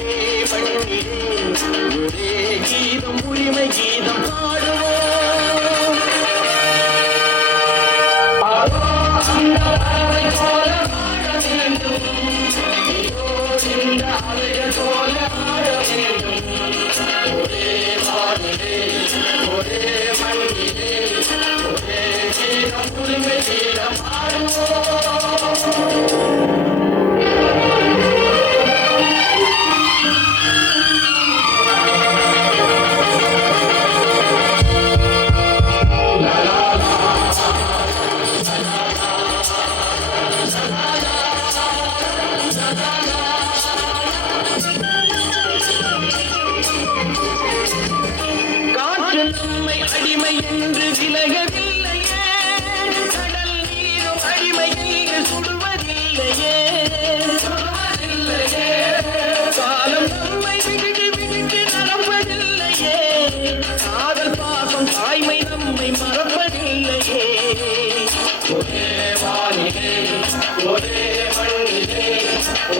ஒரே மண்ணிலே ஒரே கீதம் உரிமை கீதம் பாடுவோம். அந்த பறவை போல வாழ வேண்டும், இந்த அலைகள் போல வாழ வேண்டும். ஒரே வானிலே ஒரே மண்ணிலே ஒரே கீதம் உரிமை கீதம் பாடுவோம். நம்மை அடிமை என்று விலகவில்லையே, கடல் நீரும் அடிமை என்று சுடுவதில்லையே, காலம் நம்மை விட்டு விட்டு நடப்பதில்லையே, காதல் பாசம் தாய்மை நம்மை மறப்பதில்லையே. ஒரே வானிலே ஒரே மண்ணிலே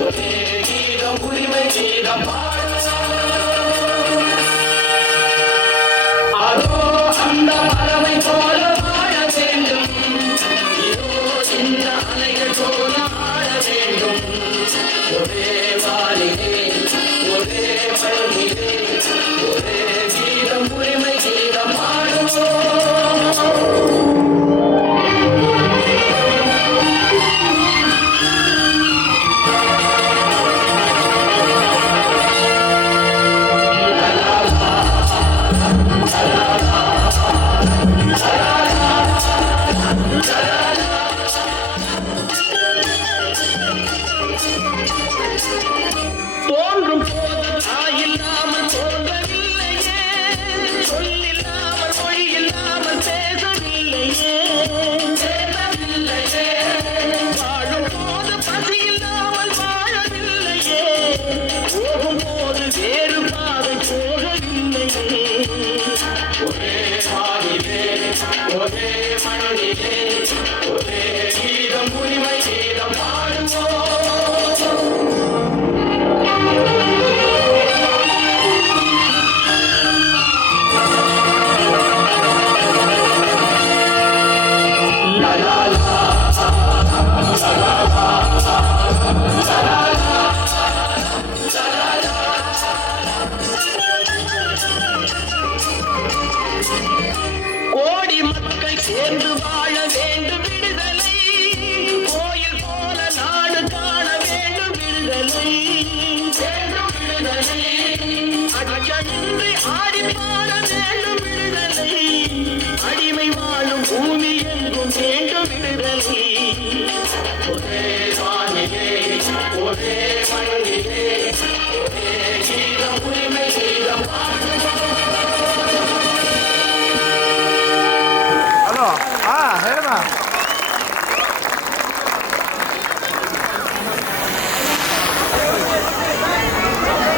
ஒரே கீதம் உரிமை கீதம் அந்த பறவை போல வாழ வேண்டும், இந்த அலைகள் போல ஆட வேண்டும். ஒரே வானிலே ஒரே மண்ணிலே ஒரே கீதம் உரிமை கீதம் பாடுவோம். தோன்றும் போது தாயில்லாமல் தோன்றவில்லையே, சொல்லில்லாமல் மொழி இல்லாமல் பேசவில்லையே, வாழும் போது பசி இல்லாமல் வாழவில்லையே, போகும் போது வேறு பாதை போகவில்லையே. ஒரே வானிலே ஒரே மண்ணிலே ஒரே கீதம் உரிமை கீதம் பாடுவோம். கோடி மக்கள் சேர்ந்து வாழ வேண்டும் விடுதலை, கோயில் போல நாடு காண வேண்டும் விடுதலை, அச்சமின்றி ஆடி பாட வேண்டும்.